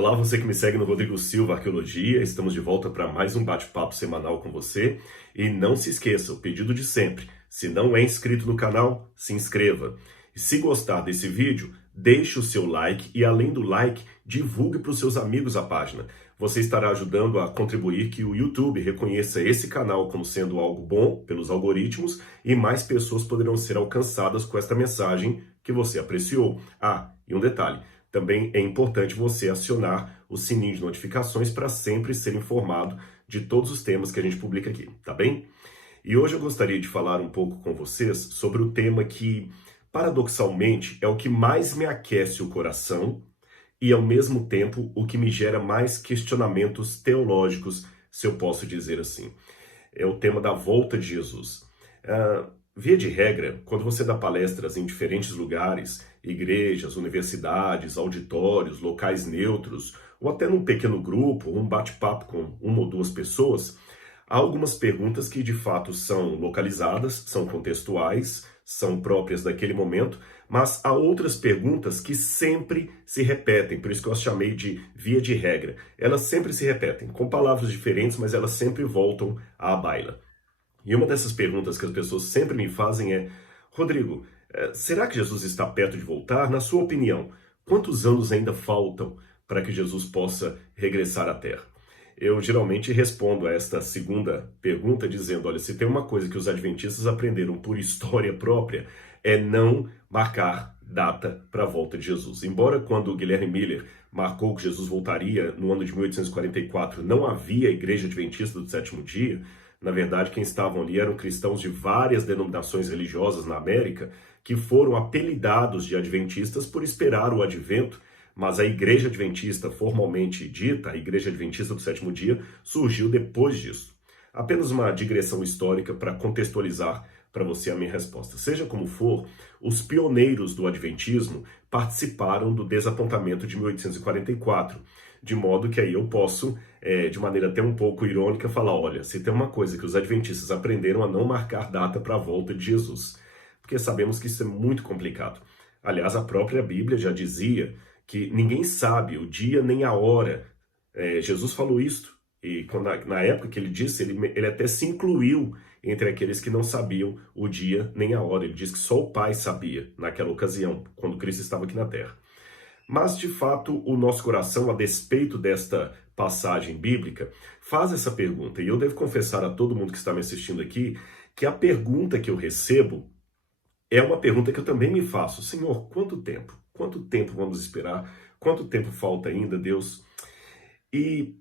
Olá, você que me segue no Rodrigo Silva Arqueologia, estamos de volta para mais um bate-papo semanal com você. E não se esqueça, o pedido de sempre, se não é inscrito no canal, se inscreva. E se gostar desse vídeo, deixe o seu like e além do like, divulgue para os seus amigos a página. Você estará ajudando a contribuir que o YouTube reconheça esse canal como sendo algo bom pelos algoritmos e mais pessoas poderão ser alcançadas com esta mensagem que você apreciou. Ah, e um detalhe. Também é importante você acionar o sininho de notificações para sempre ser informado de todos os temas que a gente publica aqui, tá bem? E hoje eu gostaria de falar um pouco com vocês sobre o tema que, paradoxalmente, é o que mais me aquece o coração e, ao mesmo tempo, o que me gera mais questionamentos teológicos, se eu posso dizer assim. É o tema da volta de Jesus. Via de regra, quando você dá palestras em diferentes lugares, igrejas, universidades, auditórios, locais neutros, ou até num pequeno grupo, um bate-papo com uma ou duas pessoas, há algumas perguntas que de fato são localizadas, são contextuais, são próprias daquele momento, mas há outras perguntas que sempre se repetem, por isso que eu as chamei de via de regra. Elas sempre se repetem, com palavras diferentes, mas elas sempre voltam à baila. E uma dessas perguntas que as pessoas sempre me fazem é: Rodrigo, será que Jesus está perto de voltar? Na sua opinião, quantos anos ainda faltam para que Jesus possa regressar à Terra? Eu geralmente respondo a esta segunda pergunta dizendo: olha, se tem uma coisa que os adventistas aprenderam por história própria, é não marcar data para a volta de Jesus. Embora quando Guilherme Miller marcou que Jesus voltaria no ano de 1844, não havia igreja adventista do sétimo dia. Na verdade, quem estavam ali eram cristãos de várias denominações religiosas na América que foram apelidados de adventistas por esperar o advento, mas a Igreja Adventista, formalmente dita, a Igreja Adventista do Sétimo Dia, surgiu depois disso. Apenas uma digressão histórica para contextualizar para você a minha resposta. Seja como for, os pioneiros do adventismo participaram do desapontamento de 1844, de modo que aí eu posso, de maneira até um pouco irônica, falar: olha, se tem uma coisa que os adventistas aprenderam a não marcar data para a volta de Jesus, porque sabemos que isso é muito complicado. Aliás, a própria Bíblia já dizia que ninguém sabe o dia nem a hora. Jesus falou isto, e na época que ele disse, ele até se incluiu entre aqueles que não sabiam o dia nem a hora. Ele disse que só o Pai sabia naquela ocasião, quando Cristo estava aqui na Terra. Mas, de fato, o nosso coração, a despeito desta passagem bíblica, faz essa pergunta. E eu devo confessar a todo mundo que está me assistindo aqui que a pergunta que eu recebo é uma pergunta que eu também me faço. Senhor, quanto tempo? Quanto tempo vamos esperar? Quanto tempo falta ainda, Deus? E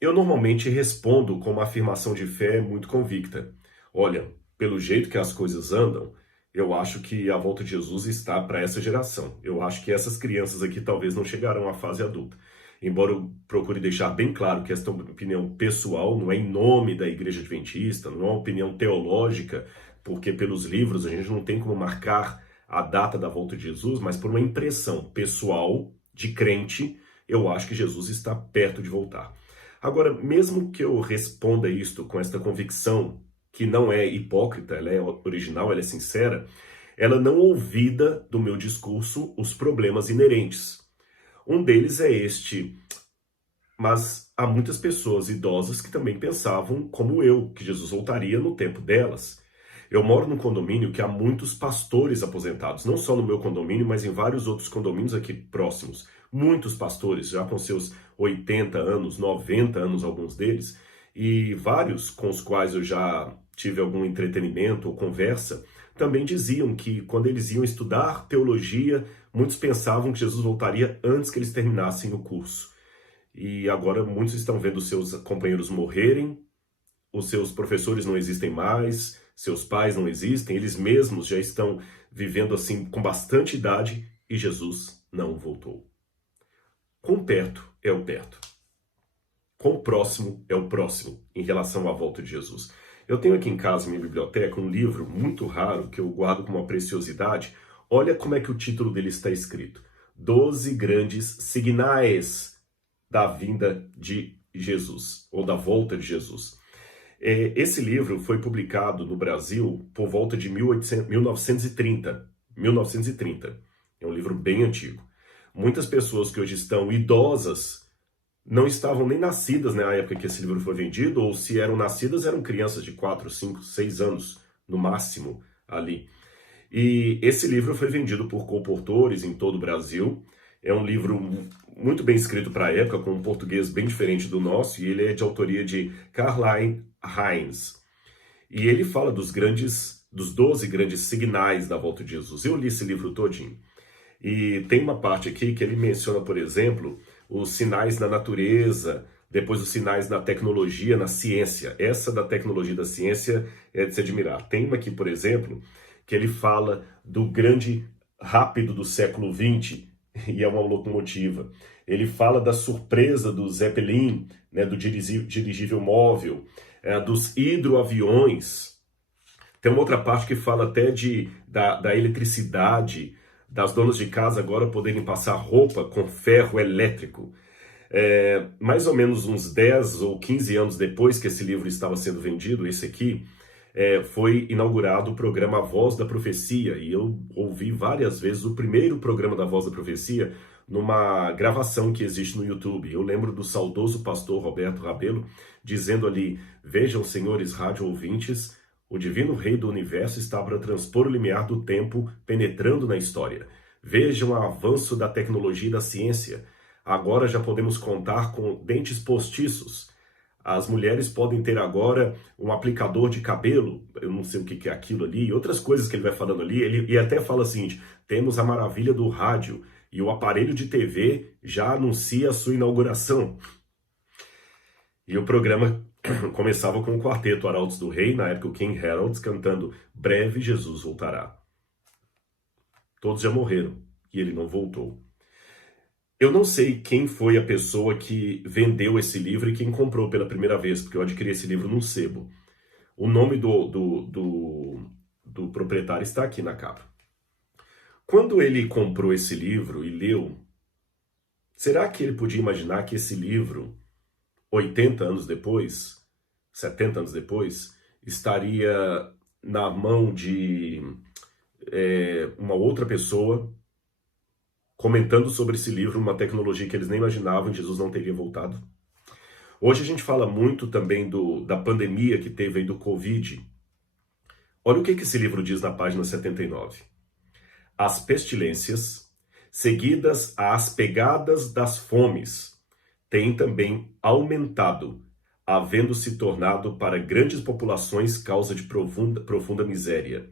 eu normalmente respondo com uma afirmação de fé muito convicta. Olha, pelo jeito que as coisas andam, eu acho que a volta de Jesus está para essa geração. Eu acho que essas crianças aqui talvez não chegarão à fase adulta. Embora eu procure deixar bem claro que esta é uma opinião pessoal, não é em nome da Igreja Adventista, não é uma opinião teológica, porque pelos livros a gente não tem como marcar a data da volta de Jesus, mas por uma impressão pessoal de crente, eu acho que Jesus está perto de voltar. Agora, mesmo que eu responda isto com esta convicção, que não é hipócrita, ela é original, ela é sincera, ela não ouvida do meu discurso os problemas inerentes. Um deles é este: mas há muitas pessoas idosas que também pensavam, como eu, que Jesus voltaria no tempo delas. Eu moro num condomínio que há muitos pastores aposentados, não só no meu condomínio, mas em vários outros condomínios aqui próximos. Muitos pastores, já com seus 80 anos, 90 anos, alguns deles, e vários com os quais eu já tive algum entretenimento ou conversa, também diziam que quando eles iam estudar teologia, muitos pensavam que Jesus voltaria antes que eles terminassem o curso. E agora muitos estão vendo seus companheiros morrerem, os seus professores não existem mais, seus pais não existem, eles mesmos já estão vivendo assim com bastante idade e Jesus não voltou. Quão perto é o perto? Quão próximo é o próximo em relação à volta de Jesus? Eu tenho aqui em casa, minha biblioteca, um livro muito raro que eu guardo como uma preciosidade. Olha como é que o título dele está escrito: 12 grandes sinais da vinda de Jesus, ou da volta de Jesus. Esse livro foi publicado no Brasil por volta de 1930. É um livro bem antigo. Muitas pessoas que hoje estão idosas não estavam nem nascidas na época que esse livro foi vendido, ou se eram nascidas, eram crianças de 4, 5, 6 anos, no máximo, ali. E esse livro foi vendido por colportores em todo o Brasil. É um livro muito bem escrito para a época, com um português bem diferente do nosso, e ele é de autoria de Karl Heinz. E ele fala dos 12 grandes signais da volta de Jesus. Eu li esse livro todinho. E tem uma parte aqui que ele menciona, por exemplo, os sinais na natureza, depois os sinais na tecnologia, na ciência. Essa da tecnologia e da ciência é de se admirar. Tem uma aqui, por exemplo, que ele fala do grande rápido do século XX, e é uma locomotiva. Ele fala da surpresa do Zeppelin, né, do dirigível móvel, dos hidroaviões. Tem uma outra parte que fala até da eletricidade, das donas de casa agora poderem passar roupa com ferro elétrico. Mais ou menos uns 10 ou 15 anos depois que esse livro estava sendo vendido, esse aqui, foi inaugurado o programa A Voz da Profecia, e eu ouvi várias vezes o primeiro programa da Voz da Profecia numa gravação que existe no YouTube. Eu lembro do saudoso pastor Roberto Rabelo dizendo ali: vejam, senhores rádio ouvintes, o divino rei do universo está para transpor o limiar do tempo, penetrando na história. Vejam o avanço da tecnologia e da ciência. Agora já podemos contar com dentes postiços. As mulheres podem ter agora um aplicador de cabelo, eu não sei o que é aquilo ali, e outras coisas que ele vai falando ali. Ele até fala o seguinte: temos a maravilha do rádio, e o aparelho de TV já anuncia a sua inauguração. E o programa começava com o quarteto Arautos do Rei, na época o King Heralds, cantando Breve Jesus Voltará. Todos já morreram, e ele não voltou. Eu não sei quem foi a pessoa que vendeu esse livro e quem comprou pela primeira vez, porque eu adquiri esse livro num sebo. O nome do proprietário está aqui na capa. Quando ele comprou esse livro e leu, será que ele podia imaginar que esse livro, 80 anos depois, 70 anos depois, estaria na mão de uma outra pessoa, comentando sobre esse livro, uma tecnologia que eles nem imaginavam, e Jesus não teria voltado? Hoje a gente fala muito também da pandemia que teve aí do Covid. Olha o que esse livro diz na página 79. As pestilências, seguidas às pegadas das fomes, têm também aumentado, havendo se tornado para grandes populações causa de profunda miséria.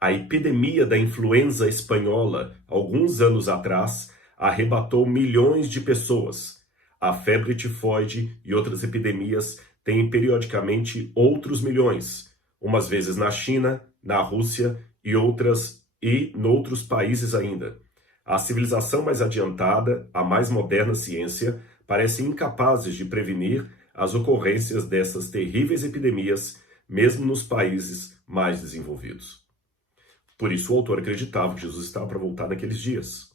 A epidemia da influenza espanhola, alguns anos atrás, arrebatou milhões de pessoas. A febre tifoide e outras epidemias têm periodicamente outros milhões, umas vezes na China, na Rússia e noutros países ainda. A civilização mais adiantada, a mais moderna ciência, parecem incapazes de prevenir as ocorrências dessas terríveis epidemias, mesmo nos países mais desenvolvidos. Por isso o autor acreditava que Jesus estava para voltar naqueles dias.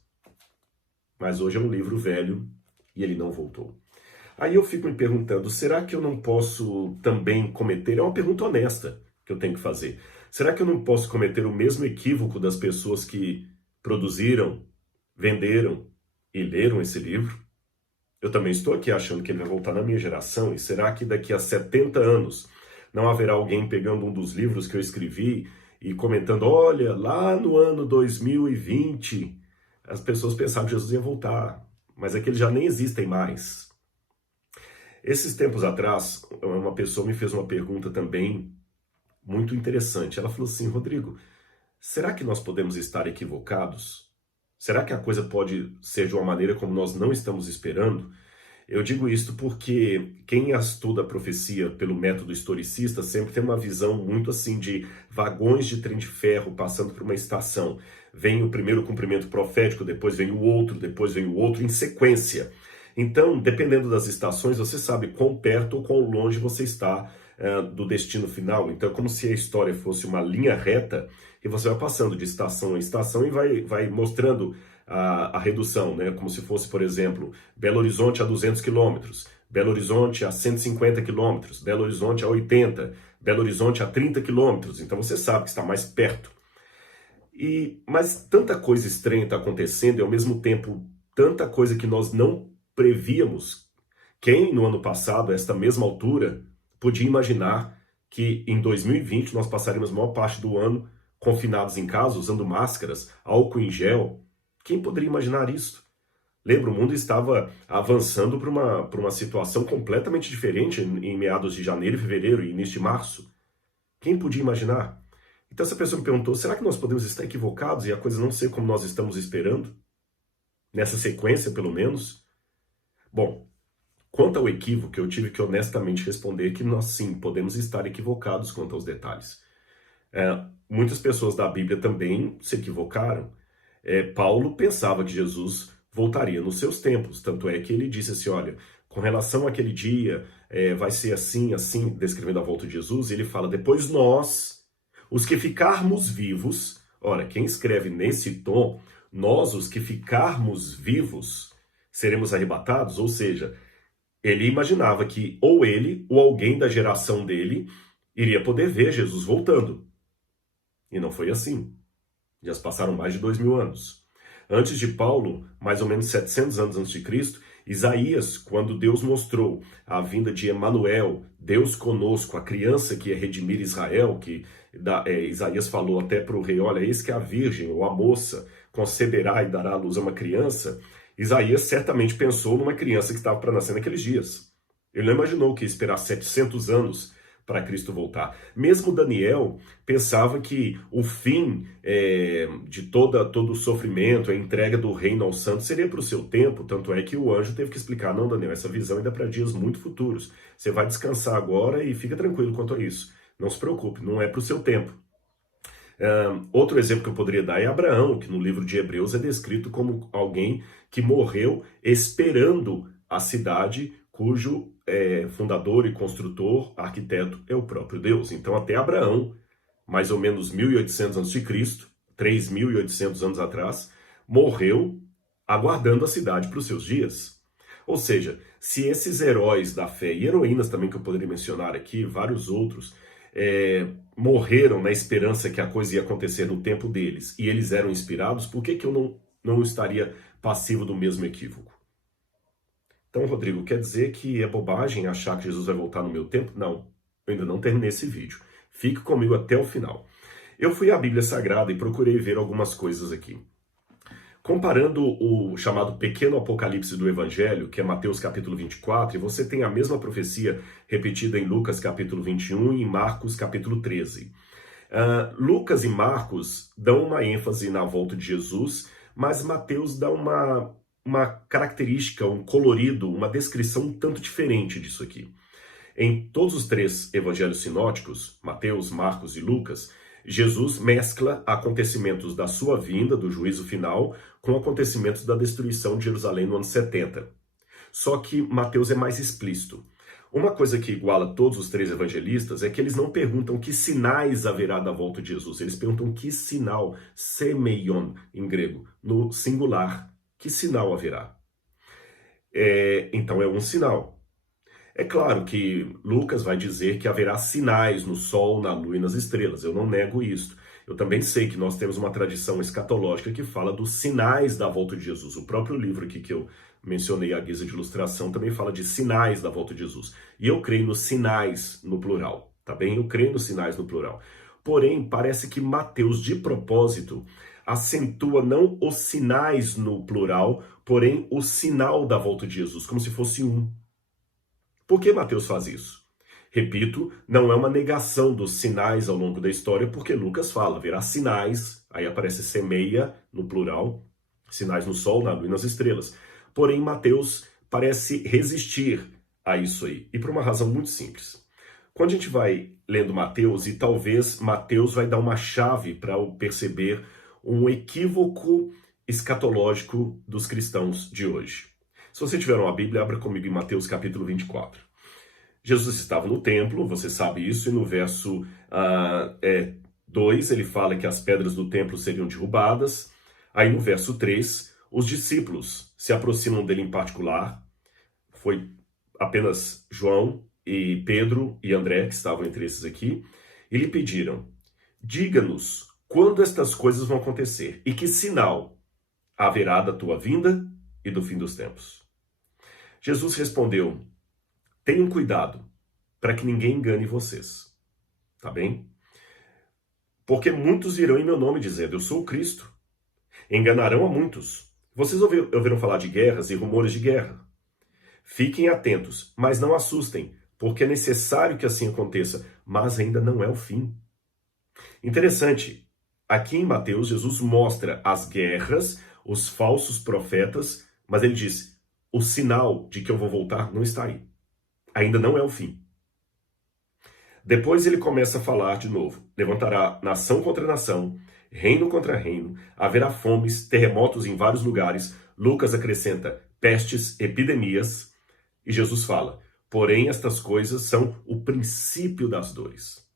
Mas hoje é um livro velho e ele não voltou. Aí eu fico me perguntando, será que eu não posso também cometer? É uma pergunta honesta que eu tenho que fazer. Será que eu não posso cometer o mesmo equívoco das pessoas que produziram, venderam e leram esse livro? Eu também estou aqui achando que ele vai voltar na minha geração, e será que daqui a 70 anos não haverá alguém pegando um dos livros que eu escrevi e comentando: olha, lá no ano 2020, as pessoas pensavam que Jesus ia voltar, mas é que eles já nem existem mais. Esses tempos atrás, uma pessoa me fez uma pergunta também muito interessante. Ela falou assim: Rodrigo, será que nós podemos estar equivocados? Será que a coisa pode ser de uma maneira como nós não estamos esperando? Eu digo isto porque quem estuda a profecia pelo método historicista sempre tem uma visão muito assim de vagões de trem de ferro passando por uma estação. Vem o primeiro cumprimento profético, depois vem o outro em sequência. Então, dependendo das estações, você sabe quão perto ou quão longe você está do destino final. Então é como se a história fosse uma linha reta e você vai passando de estação em estação e vai mostrando a redução, né? Como se fosse, por exemplo, Belo Horizonte a 200 quilômetros, Belo Horizonte a 150 quilômetros, Belo Horizonte a 80, Belo Horizonte a 30 quilômetros. Então você sabe que está mais perto. Mas tanta coisa estranha está acontecendo e ao mesmo tempo tanta coisa que nós não prevíamos, Quem, no ano passado, a esta mesma altura, podia imaginar que em 2020 nós passaríamos a maior parte do ano confinados em casa, usando máscaras, álcool em gel? Quem poderia imaginar isso? Lembra, o mundo estava avançando para uma situação completamente diferente em meados de janeiro, fevereiro e início de março. Quem podia imaginar? Então essa pessoa me perguntou, será que nós podemos estar equivocados e a coisa não ser como nós estamos esperando? Nessa sequência, pelo menos? Bom, quanto ao equívoco, eu tive que honestamente responder que nós sim podemos estar equivocados quanto aos detalhes. Muitas pessoas da Bíblia também se equivocaram. Paulo pensava que Jesus voltaria nos seus tempos, tanto é que ele disse assim, olha, com relação àquele dia, vai ser assim, assim, descrevendo a volta de Jesus, e ele fala, depois nós, os que ficarmos vivos, ora, quem escreve nesse tom, nós, os que ficarmos vivos, seremos arrebatados, ou seja, ele imaginava que ou ele ou alguém da geração dele iria poder ver Jesus voltando. E não foi assim. Já se passaram mais de 2000 anos. Antes de Paulo, mais ou menos 700 anos antes de Cristo, Isaías, quando Deus mostrou a vinda de Emanuel, Deus conosco, a criança que ia redimir Israel, que Isaías falou até para o rei, olha, eis que a virgem ou a moça conceberá e dará à luz a uma criança. Isaías certamente pensou numa criança que estava para nascer naqueles dias. Ele não imaginou que ia esperar 700 anos para Cristo voltar. Mesmo Daniel pensava que o fim de todo o sofrimento, a entrega do reino aos santos seria para o seu tempo, tanto é que o anjo teve que explicar, não, Daniel, essa visão ainda é para dias muito futuros. Você vai descansar agora e fica tranquilo quanto a isso. Não se preocupe, não é para o seu tempo. Outro exemplo que eu poderia dar é Abraão, que no livro de Hebreus é descrito como alguém que morreu esperando a cidade cujo fundador e construtor, arquiteto, é o próprio Deus. Então até Abraão, mais ou menos 1800 a.C., 3.800 anos atrás, morreu aguardando a cidade para os seus dias. Ou seja, se esses heróis da fé e heroínas também que eu poderia mencionar aqui, vários outros, morreram na esperança que a coisa ia acontecer no tempo deles e eles eram inspirados, por que eu não estaria passivo do mesmo equívoco? Então, Rodrigo, quer dizer que é bobagem achar que Jesus vai voltar no meu tempo? Não, eu ainda não terminei esse vídeo. Fique comigo até o final. Eu fui à Bíblia Sagrada e procurei ver algumas coisas aqui. Comparando o chamado pequeno apocalipse do Evangelho, que é Mateus capítulo 24, e você tem a mesma profecia repetida em Lucas capítulo 21 e em Marcos capítulo 13. Lucas e Marcos dão uma ênfase na volta de Jesus, mas Mateus dá uma característica, um colorido, uma descrição um tanto diferente disso aqui. Em todos os três evangelhos sinóticos, Mateus, Marcos e Lucas, Jesus mescla acontecimentos da sua vinda, do juízo final, com acontecimentos da destruição de Jerusalém no ano 70. Só que Mateus é mais explícito. Uma coisa que iguala todos os três evangelistas é que eles não perguntam que sinais haverá da volta de Jesus. Eles perguntam que sinal, semeion em grego, no singular. Que sinal haverá? Então é um sinal. É claro que Lucas vai dizer que haverá sinais no sol, na lua e nas estrelas. Eu não nego isso. Eu também sei que nós temos uma tradição escatológica que fala dos sinais da volta de Jesus. O próprio livro aqui que eu mencionei à guisa de ilustração também fala de sinais da volta de Jesus. E eu creio nos sinais no plural, tá bem? Eu creio nos sinais no plural. Porém, parece que Mateus, de propósito, acentua não os sinais no plural, porém o sinal da volta de Jesus, como se fosse um. Por que Mateus faz isso? Repito, não é uma negação dos sinais ao longo da história, porque Lucas fala, haverá sinais, aí aparece semeia no plural, sinais no sol, na lua e nas estrelas. Porém, Mateus parece resistir a isso aí, e por uma razão muito simples. Quando a gente vai lendo Mateus, e talvez Mateus vai dar uma chave para perceber um equívoco escatológico dos cristãos de hoje. Se você tiver uma Bíblia, abra comigo em Mateus capítulo 24. Jesus estava no templo, você sabe isso, e no verso 2 ele fala que as pedras do templo seriam derrubadas. Aí no verso 3, os discípulos se aproximam dele em particular. Foi apenas João e Pedro e André que estavam entre esses aqui. E lhe pediram, diga-nos quando estas coisas vão acontecer e que sinal haverá da tua vinda e do fim dos tempos. Jesus respondeu: tenham cuidado para que ninguém engane vocês. Tá bem? Porque muitos virão em meu nome dizendo, eu sou o Cristo. Enganarão a muitos. Vocês ouviram falar de guerras e rumores de guerra. Fiquem atentos, mas não assustem, porque é necessário que assim aconteça, mas ainda não é o fim. Interessante, aqui em Mateus, Jesus mostra as guerras, os falsos profetas, mas ele diz, o sinal de que eu vou voltar não está aí. Ainda não é o fim. Depois ele começa a falar de novo. Levantará nação contra nação, reino contra reino, haverá fomes, terremotos em vários lugares. Lucas acrescenta pestes, epidemias. E Jesus fala, porém estas coisas são o princípio das dores.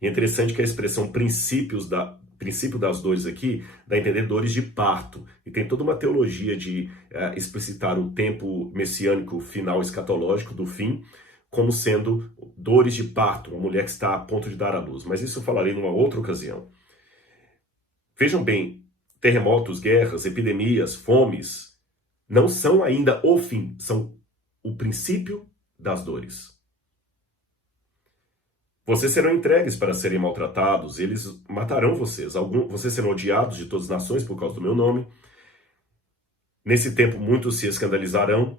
E é interessante que a expressão princípio das dores aqui dá a entender dores de parto. E tem toda uma teologia de explicitar o tempo messiânico final escatológico do fim, como sendo dores de parto, uma mulher que está a ponto de dar à luz. Mas isso eu falarei numa outra ocasião. Vejam bem, terremotos, guerras, epidemias, fomes, não são ainda o fim, são o princípio das dores. Vocês serão entregues para serem maltratados, eles matarão vocês. Vocês serão odiados de todas as nações por causa do meu nome. Nesse tempo muitos se escandalizarão,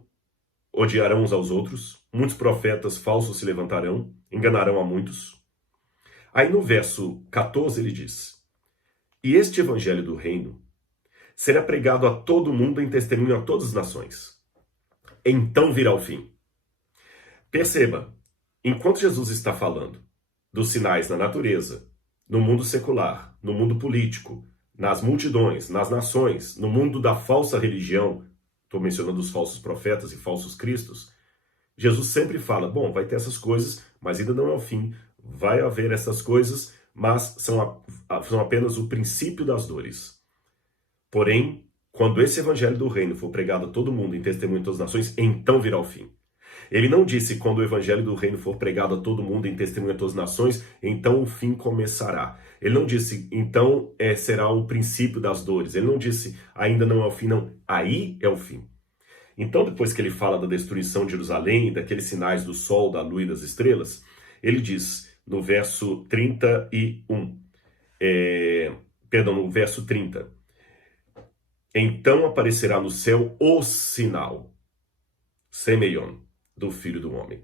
odiarão uns aos outros, muitos profetas falsos se levantarão, enganarão a muitos. Aí no verso 14 ele diz, e este evangelho do reino será pregado a todo mundo em testemunho a todas as nações. Então virá o fim. Perceba, enquanto Jesus está falando dos sinais na natureza, no mundo secular, no mundo político, nas multidões, nas nações, no mundo da falsa religião, estou mencionando os falsos profetas e falsos cristos, Jesus sempre fala, bom, vai ter essas coisas, mas ainda não é o fim. Vai haver essas coisas, mas são apenas o princípio das dores. Porém, quando esse evangelho do reino for pregado a todo mundo em testemunho de todas as nações, então virá o fim. Ele não disse, quando o evangelho do reino for pregado a todo mundo em testemunho de todas as nações, então o fim começará. Ele não disse, então será o princípio das dores. Ele não disse, ainda não é o fim, não. Aí é o fim. Então, depois que ele fala da destruição de Jerusalém, daqueles sinais do sol, da lua e das estrelas, ele diz, no verso 31, no verso 30, então aparecerá no céu o sinal, semeion, do Filho do Homem.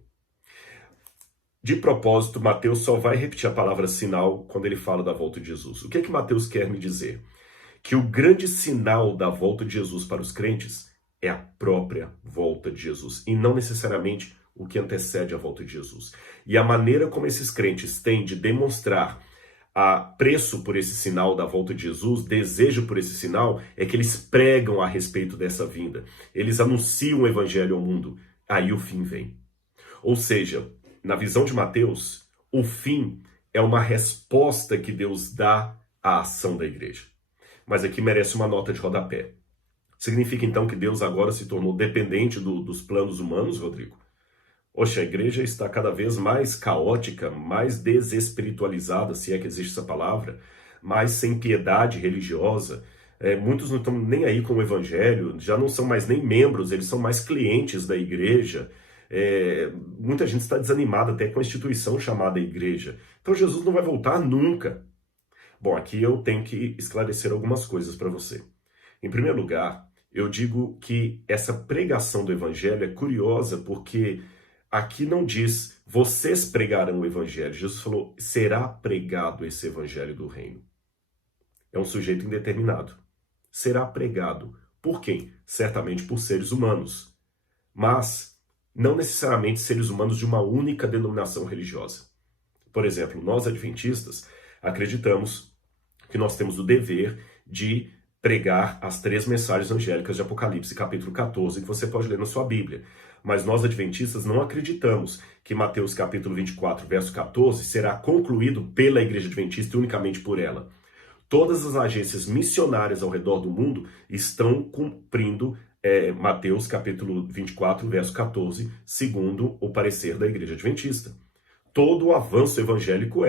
De propósito, Mateus só vai repetir a palavra sinal quando ele fala da volta de Jesus. O que é que Mateus quer me dizer? Que o grande sinal da volta de Jesus para os crentes é a própria volta de Jesus, e não necessariamente o que antecede a volta de Jesus. E a maneira como esses crentes têm de demonstrar apreço por esse sinal da volta de Jesus, desejo por esse sinal, é que eles pregam a respeito dessa vinda. Eles anunciam o evangelho ao mundo. Aí o fim vem. Ou seja, na visão de Mateus, o fim é uma resposta que Deus dá à ação da igreja. Mas aqui merece uma nota de rodapé. Significa então que Deus agora se tornou dependente dos planos humanos, Rodrigo? Oxe, a igreja está cada vez mais caótica, mais desespiritualizada, se é que existe essa palavra, mais sem piedade religiosa. Muitos não estão nem aí com o evangelho, já não são mais nem membros, eles são mais clientes da igreja. Muita gente está desanimada até com a instituição chamada igreja. Então Jesus não vai voltar nunca. Bom, aqui eu tenho que esclarecer algumas coisas para você. Em primeiro lugar, eu digo que essa pregação do evangelho é curiosa porque aqui não diz, vocês pregarão o evangelho. Jesus falou, será pregado esse evangelho do reino. É um sujeito indeterminado. Será pregado. Por quem? Certamente por seres humanos. Mas não necessariamente seres humanos de uma única denominação religiosa. Por exemplo, nós adventistas acreditamos que nós temos o dever de pregar as 3 mensagens angélicas de Apocalipse, capítulo 14, que você pode ler na sua Bíblia. Mas nós adventistas não acreditamos que Mateus capítulo 24, verso 14, será concluído pela igreja adventista e unicamente por ela. Todas as agências missionárias ao redor do mundo estão cumprindo Mateus capítulo 24, verso 14, segundo o parecer da igreja adventista. Todo o avanço evangélico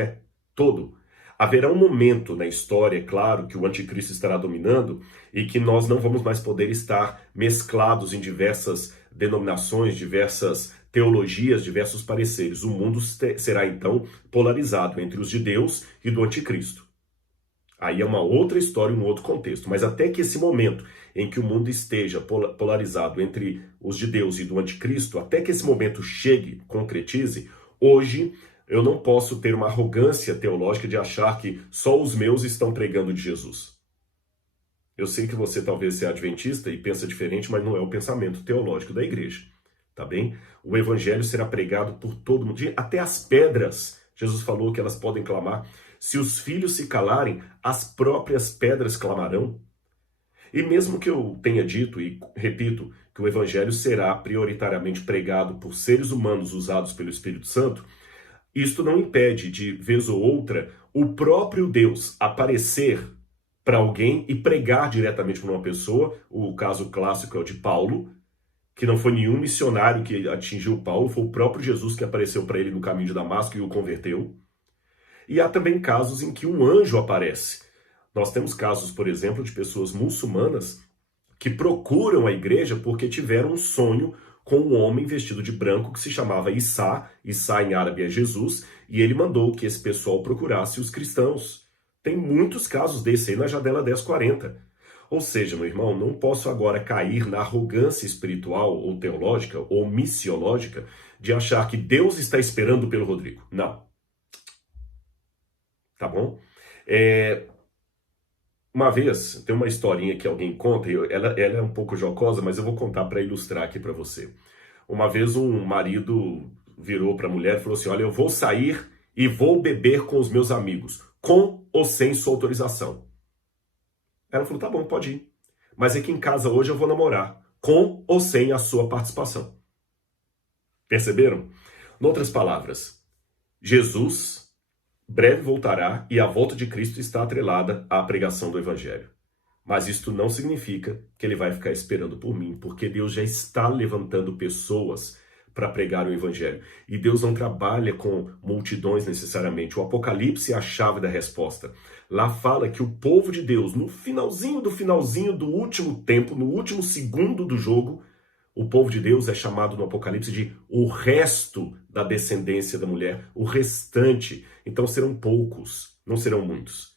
todo. Haverá um momento na história, claro, que o anticristo estará dominando e que nós não vamos mais poder estar mesclados em diversas denominações, diversas teologias, diversos pareceres. O mundo será então polarizado entre os de Deus e do anticristo. Aí é uma outra história, um outro contexto. Mas até que esse momento em que o mundo esteja polarizado entre os de Deus e do anticristo, até que esse momento chegue, concretize, hoje eu não posso ter uma arrogância teológica de achar que só os meus estão pregando de Jesus. Eu sei que você talvez seja adventista e pensa diferente, mas não é o pensamento teológico da igreja, tá bem? O evangelho será pregado por todo mundo, até as pedras. Jesus falou que elas podem clamar. Se os filhos se calarem, as próprias pedras clamarão. E mesmo que eu tenha dito, e repito, que o evangelho será prioritariamente pregado por seres humanos usados pelo Espírito Santo, isto não impede de, vez ou outra, o próprio Deus aparecer para alguém e pregar diretamente para uma pessoa. O caso clássico é o de Paulo, que não foi nenhum missionário que atingiu Paulo, foi o próprio Jesus que apareceu para ele no caminho de Damasco e o converteu. E há também casos em que um anjo aparece. Nós temos casos, por exemplo, de pessoas muçulmanas que procuram a igreja porque tiveram um sonho com um homem vestido de branco que se chamava Issa. Issa em árabe é Jesus, e ele mandou que esse pessoal procurasse os cristãos. Tem muitos casos desse aí na Janela 1040. Ou seja, meu irmão, não posso agora cair na arrogância espiritual ou teológica ou missiológica de achar que Deus está esperando pelo Rodrigo. Não. Tá bom? Uma vez, tem uma historinha que alguém conta, ela é um pouco jocosa, mas eu vou contar para ilustrar aqui para você. Uma vez um marido virou para a mulher e falou assim: olha, eu vou sair e vou beber com os meus amigos, com ou sem sua autorização. Ela falou: tá bom, pode ir. Mas aqui em casa hoje eu vou namorar, com ou sem a sua participação. Perceberam? Em outras palavras, Jesus breve voltará e a volta de Cristo está atrelada à pregação do Evangelho. Mas isto não significa que ele vai ficar esperando por mim, porque Deus já está levantando pessoas para pregar o Evangelho. E Deus não trabalha com multidões necessariamente. O Apocalipse é a chave da resposta. Lá fala que o povo de Deus, no finalzinho do último tempo, no último segundo do jogo, o povo de Deus é chamado no Apocalipse de o resto da descendência da mulher, o restante. Então serão poucos, não serão muitos.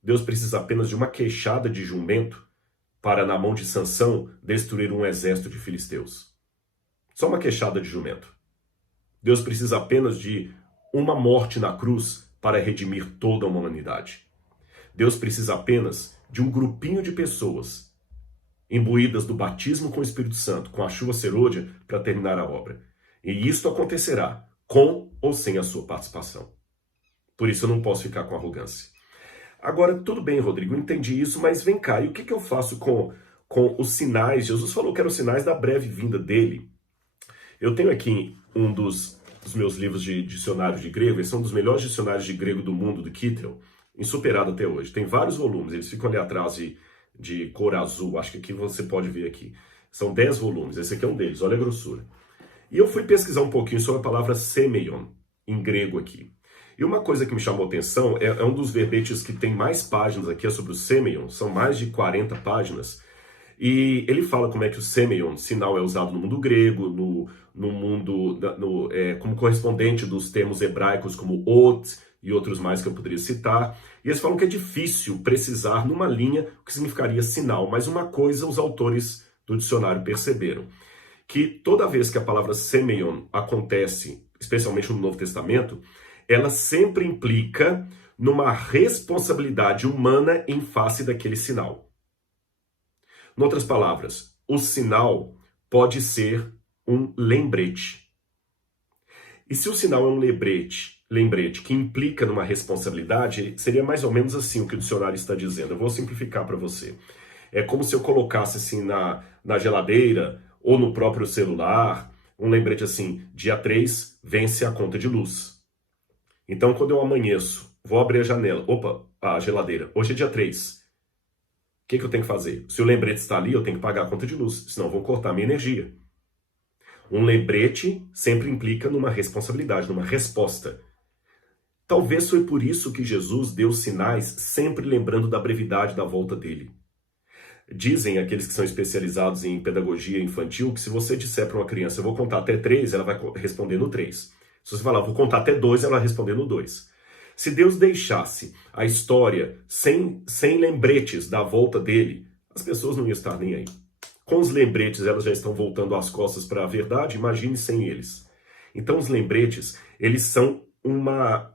Deus precisa apenas de uma queixada de jumento para, na mão de Sansão, destruir um exército de filisteus. Só uma queixada de jumento. Deus precisa apenas de uma morte na cruz para redimir toda a humanidade. Deus precisa apenas de um grupinho de pessoas imbuídas do batismo com o Espírito Santo, com a chuva serôdia, para terminar a obra. E isto acontecerá com ou sem a sua participação. Por isso eu não posso ficar com arrogância. Agora, tudo bem, Rodrigo, eu entendi isso, mas vem cá, e o que eu faço com os sinais? Jesus falou que eram os sinais da breve vinda dele. Eu tenho aqui um dos meus livros de dicionário de grego, esse é um dos melhores dicionários de grego do mundo, do Kittel, insuperado até hoje. Tem vários volumes, eles ficam ali atrás de cor azul, acho que aqui você pode ver aqui. São 10 volumes, esse aqui é um deles, olha a grossura. E eu fui pesquisar um pouquinho sobre a palavra semeion, em grego aqui. E uma coisa que me chamou a atenção é um dos verbetes que tem mais páginas aqui, é sobre o semeion, são mais de 40 páginas. E ele fala como é que o semeion, sinal, é usado no mundo grego, no mundo, como correspondente dos termos hebraicos como ot e outros mais que eu poderia citar. E eles falam que é difícil precisar numa linha o que significaria sinal, mas uma coisa os autores do dicionário perceberam, que toda vez que a palavra semeion acontece, especialmente no Novo Testamento, ela sempre implica numa responsabilidade humana em face daquele sinal. Em outras palavras, o sinal pode ser um lembrete. E se o sinal é um lembrete que implica numa responsabilidade, seria mais ou menos assim o que o dicionário está dizendo. Eu vou simplificar para você. É como se eu colocasse assim na geladeira ou no próprio celular um lembrete assim: dia 3 vence a conta de luz. Então, quando eu amanheço, vou abrir a janela, a geladeira, hoje é dia 3. O que eu tenho que fazer? Se o lembrete está ali, eu tenho que pagar a conta de luz, senão vão cortar a minha energia. Um lembrete sempre implica numa responsabilidade, numa resposta. Talvez foi por isso que Jesus deu sinais sempre lembrando da brevidade da volta dele. Dizem aqueles que são especializados em pedagogia infantil que se você disser para uma criança, eu vou contar até 3, ela vai responder no 3. Se você falar, vou contar até 2, ela vai responder no 2. Se Deus deixasse a história sem lembretes da volta dele, as pessoas não iam estar nem aí. Com os lembretes, elas já estão voltando as costas para a verdade, imagine sem eles. Então os lembretes, eles são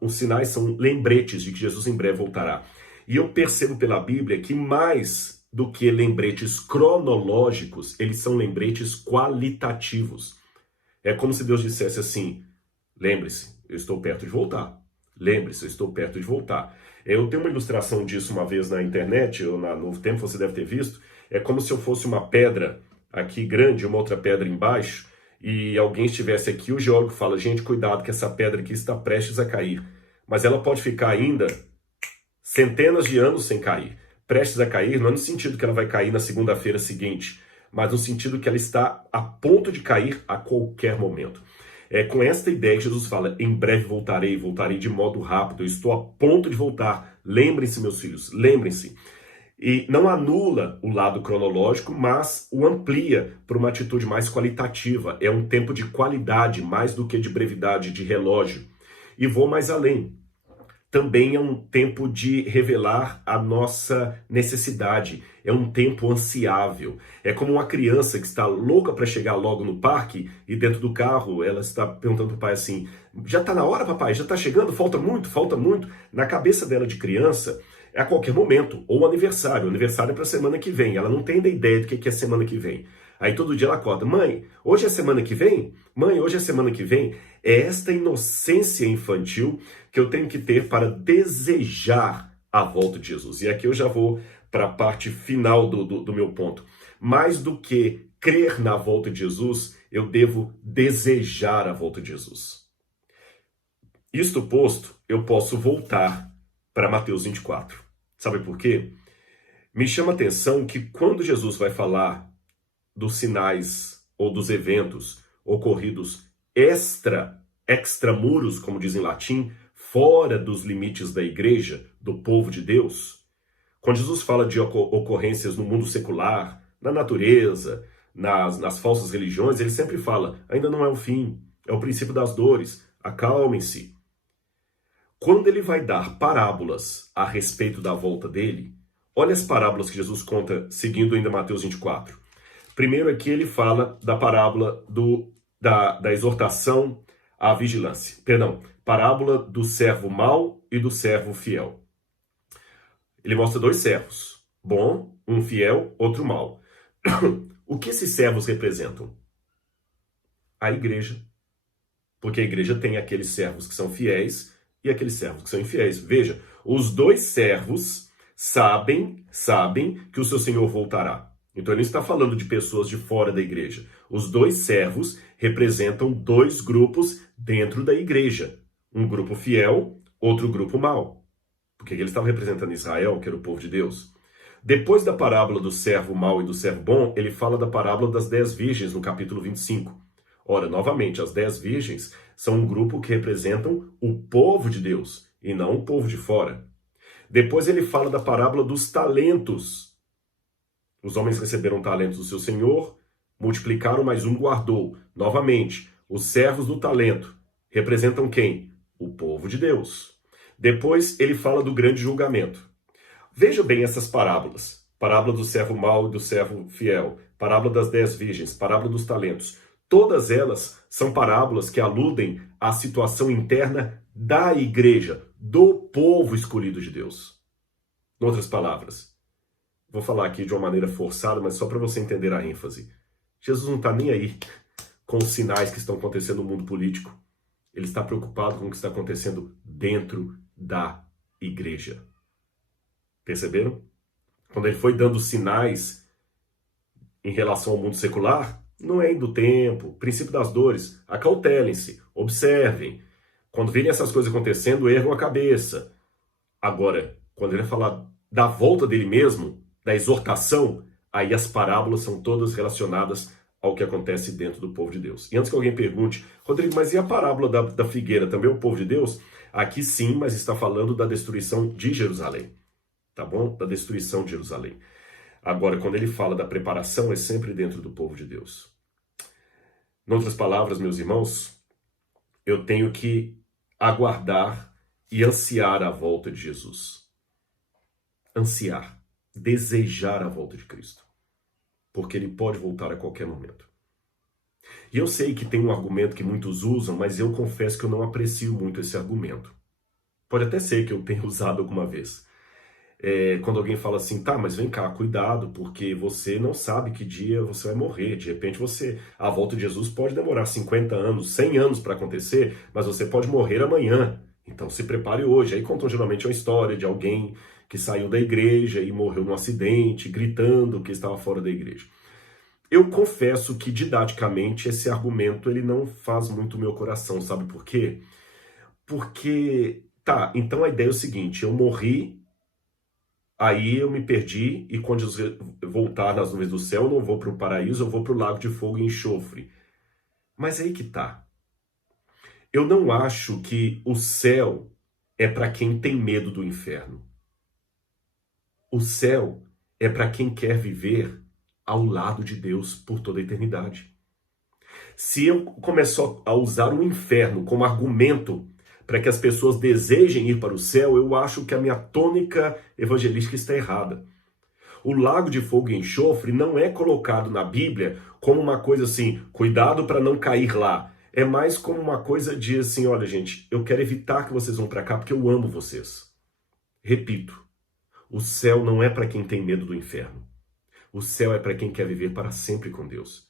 os sinais são lembretes de que Jesus em breve voltará. E eu percebo pela Bíblia que mais do que lembretes cronológicos, eles são lembretes qualitativos. É como se Deus dissesse assim, lembre-se, eu estou perto de voltar. Lembre-se, eu estou perto de voltar. Eu tenho uma ilustração disso uma vez na internet, ou na Novo Tempo, você deve ter visto. É como se eu fosse uma pedra aqui grande, uma outra pedra embaixo, e alguém estivesse aqui, o geólogo fala, gente, cuidado que essa pedra aqui está prestes a cair. Mas ela pode ficar ainda centenas de anos sem cair. Prestes a cair, não é no sentido que ela vai cair na segunda-feira seguinte, mas no sentido que ela está a ponto de cair a qualquer momento. É com esta ideia que Jesus fala, em breve voltarei, voltarei de modo rápido, eu estou a ponto de voltar. Lembrem-se, meus filhos, lembrem-se. E não anula o lado cronológico, mas o amplia para uma atitude mais qualitativa. É um tempo de qualidade, mais do que de brevidade de relógio. E vou mais além. Também é um tempo de revelar a nossa necessidade. É um tempo ansiável. É como uma criança que está louca para chegar logo no parque e dentro do carro ela está perguntando para o pai assim, já está na hora, papai? Já está chegando? Falta muito, falta muito. Na cabeça dela de criança, é a qualquer momento. Ou aniversário. O aniversário é para a semana que vem. Ela não tem ideia do que é semana que vem. Aí todo dia ela acorda, mãe, hoje é semana que vem? Mãe, hoje é semana que vem? É esta inocência infantil que eu tenho que ter para desejar a volta de Jesus. E aqui eu já vou para a parte final do meu ponto. Mais do que crer na volta de Jesus, eu devo desejar a volta de Jesus. Isto posto, eu posso voltar para Mateus 24. Sabe por quê? Me chama a atenção que quando Jesus vai falar dos sinais ou dos eventos ocorridos extramuros, como diz em latim, fora dos limites da igreja, do povo de Deus. Quando Jesus fala de ocorrências no mundo secular, na natureza, nas falsas religiões, ele sempre fala, ainda não é o fim, é o princípio das dores, acalmem-se. Quando ele vai dar parábolas a respeito da volta dele, olha as parábolas que Jesus conta, seguindo ainda Mateus 24. Primeiro aqui ele fala da parábola da exortação à vigilância. Perdão, parábola do servo mau e do servo fiel. Ele mostra dois servos, bom, um fiel, outro mau. O que esses servos representam? A igreja. Porque a igreja tem aqueles servos que são fiéis e aqueles servos que são infiéis. Veja, os dois servos sabem que o seu Senhor voltará. Então ele está falando de pessoas de fora da igreja. Os dois servos representam dois grupos dentro da igreja. Um grupo fiel, outro grupo mau. Porque ele estava representando Israel, que era o povo de Deus. Depois da parábola do servo mau e do servo bom, ele fala da parábola das 10 virgens no capítulo 25. Ora, novamente, as 10 virgens são um grupo que representam o povo de Deus e não o povo de fora. Depois ele fala da parábola dos talentos. Os homens receberam talentos do seu senhor, multiplicaram, mas um guardou. Novamente, os servos do talento representam quem? O povo de Deus. Depois ele fala do grande julgamento. Veja bem essas parábolas. Parábola do servo mau e do servo fiel. Parábola das 10 virgens. Parábola dos talentos. Todas elas são parábolas que aludem à situação interna da igreja, do povo escolhido de Deus. Em outras palavras, vou falar aqui de uma maneira forçada, mas só para você entender a ênfase. Jesus não está nem aí com os sinais que estão acontecendo no mundo político. Ele está preocupado com o que está acontecendo dentro da igreja. Perceberam? Quando ele foi dando sinais em relação ao mundo secular, não é do tempo, princípio das dores, acautelem-se, observem. Quando virem essas coisas acontecendo, ergam a cabeça. Agora, quando ele vai falar da volta dele mesmo, da exortação, aí as parábolas são todas relacionadas ao que acontece dentro do povo de Deus. E antes que alguém pergunte, Rodrigo, mas e a parábola da figueira, também é o povo de Deus? Aqui sim, mas está falando da destruição de Jerusalém. Tá bom? Da destruição de Jerusalém. Agora, quando ele fala da preparação, é sempre dentro do povo de Deus. Em outras palavras, meus irmãos, eu tenho que aguardar e ansiar a volta de Jesus. Ansiar, desejar a volta de Cristo. Porque ele pode voltar a qualquer momento. E eu sei que tem um argumento que muitos usam, mas eu confesso que eu não aprecio muito esse argumento. Pode até ser que eu tenha usado alguma vez. Quando alguém fala assim, tá, mas vem cá, cuidado, porque você não sabe que dia você vai morrer. De repente a volta de Jesus pode demorar 50 anos, 100 anos para acontecer, mas você pode morrer amanhã. Então se prepare hoje. Aí contam geralmente uma história de alguém que saiu da igreja e morreu num acidente, gritando que estava fora da igreja. Eu confesso que didaticamente esse argumento ele não faz muito o meu coração, sabe por quê? Porque, tá, então a ideia é o seguinte, eu morri, aí eu me perdi e quando Jesus voltar nas nuvens do céu, eu não vou para o paraíso, eu vou para o lago de fogo e enxofre. Mas aí que tá. Eu não acho que o céu é para quem tem medo do inferno. O céu é para quem quer viver ao lado de Deus por toda a eternidade. Se eu começar a usar o inferno como argumento para que as pessoas desejem ir para o céu, eu acho que a minha tônica evangelística está errada. O lago de fogo e enxofre não é colocado na Bíblia como uma coisa assim, cuidado para não cair lá. É mais como uma coisa de assim, olha gente, eu quero evitar que vocês vão para cá porque eu amo vocês. Repito, o céu não é para quem tem medo do inferno. O céu é para quem quer viver para sempre com Deus.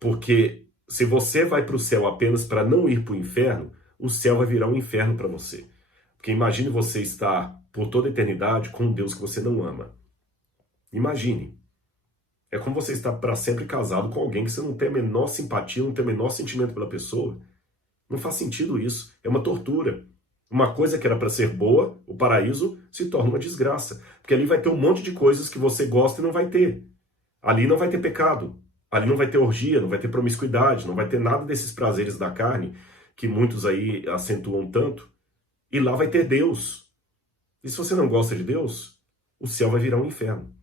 Porque se você vai para o céu apenas para não ir para o inferno, o céu vai virar um inferno para você. Porque imagine você estar por toda a eternidade com um Deus que você não ama. Imagine. É como você estar para sempre casado com alguém que você não tem a menor simpatia, não tem o menor sentimento pela pessoa. Não faz sentido isso. É uma tortura. Uma coisa que era para ser boa, o paraíso, se torna uma desgraça. Porque ali vai ter um monte de coisas que você gosta e não vai ter. Ali não vai ter pecado. Ali não vai ter orgia, não vai ter promiscuidade, não vai ter nada desses prazeres da carne que muitos aí acentuam tanto. E lá vai ter Deus. E se você não gosta de Deus, o céu vai virar um inferno.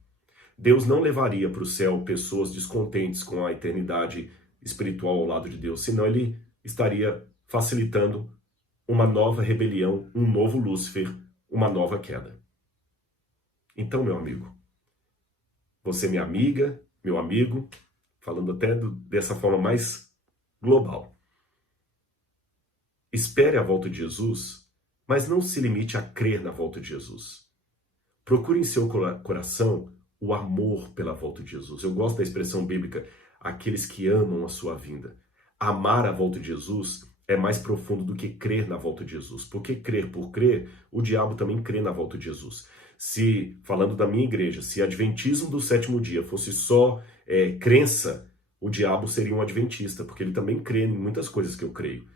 Deus não levaria para o céu pessoas descontentes com a eternidade espiritual ao lado de Deus, senão ele estaria facilitando uma nova rebelião, um novo Lúcifer, uma nova queda. Então, meu amigo, você minha amiga, meu amigo, falando até dessa forma mais global. Espere a volta de Jesus, mas não se limite a crer na volta de Jesus. Procure em seu coração o amor pela volta de Jesus. Eu gosto da expressão bíblica, aqueles que amam a sua vinda. Amar a volta de Jesus é mais profundo do que crer na volta de Jesus. Porque crer por crer, o diabo também crê na volta de Jesus. Se, falando da minha igreja, se adventismo do sétimo dia fosse só crença, o diabo seria um adventista, porque ele também crê em muitas coisas que eu creio.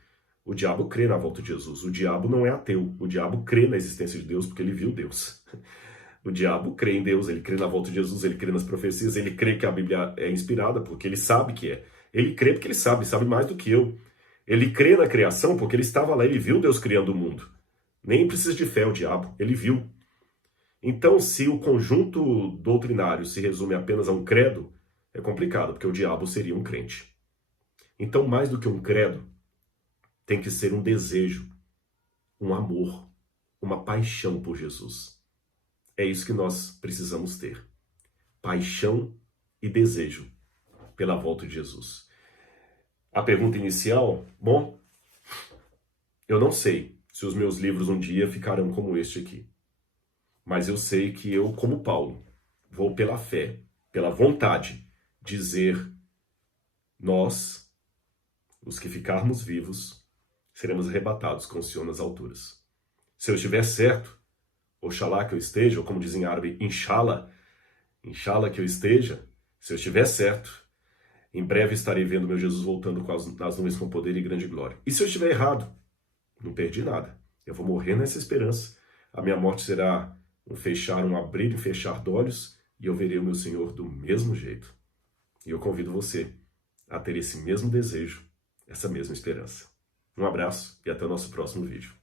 O diabo crê na volta de Jesus. O diabo não é ateu. O diabo crê na existência de Deus porque ele viu Deus. O diabo crê em Deus, ele crê na volta de Jesus, ele crê nas profecias, ele crê que a Bíblia é inspirada porque ele sabe que é. Ele crê porque ele sabe mais do que eu. Ele crê na criação porque ele estava lá, ele viu Deus criando o mundo. Nem precisa de fé o diabo, ele viu. Então, se o conjunto doutrinário se resume apenas a um credo, é complicado, porque o diabo seria um crente. Então, mais do que um credo, tem que ser um desejo, um amor, uma paixão por Jesus. É isso que nós precisamos ter. Paixão e desejo pela volta de Jesus. A pergunta inicial, bom, eu não sei se os meus livros um dia ficarão como este aqui. Mas eu sei que eu, como Paulo, vou pela fé, pela vontade, dizer, nós, os que ficarmos vivos, seremos arrebatados com o Senhor nas alturas. Se eu estiver certo, oxalá que eu esteja, ou como dizem em árabe, inshallah que eu esteja, se eu estiver certo, em breve estarei vendo meu Jesus voltando nas nuvens com poder e grande glória. E se eu estiver errado, não perdi nada. Eu vou morrer nessa esperança. A minha morte será um abrir e fechar de olhos, e eu verei o meu Senhor do mesmo jeito. E eu convido você a ter esse mesmo desejo, essa mesma esperança. Um abraço e até o nosso próximo vídeo.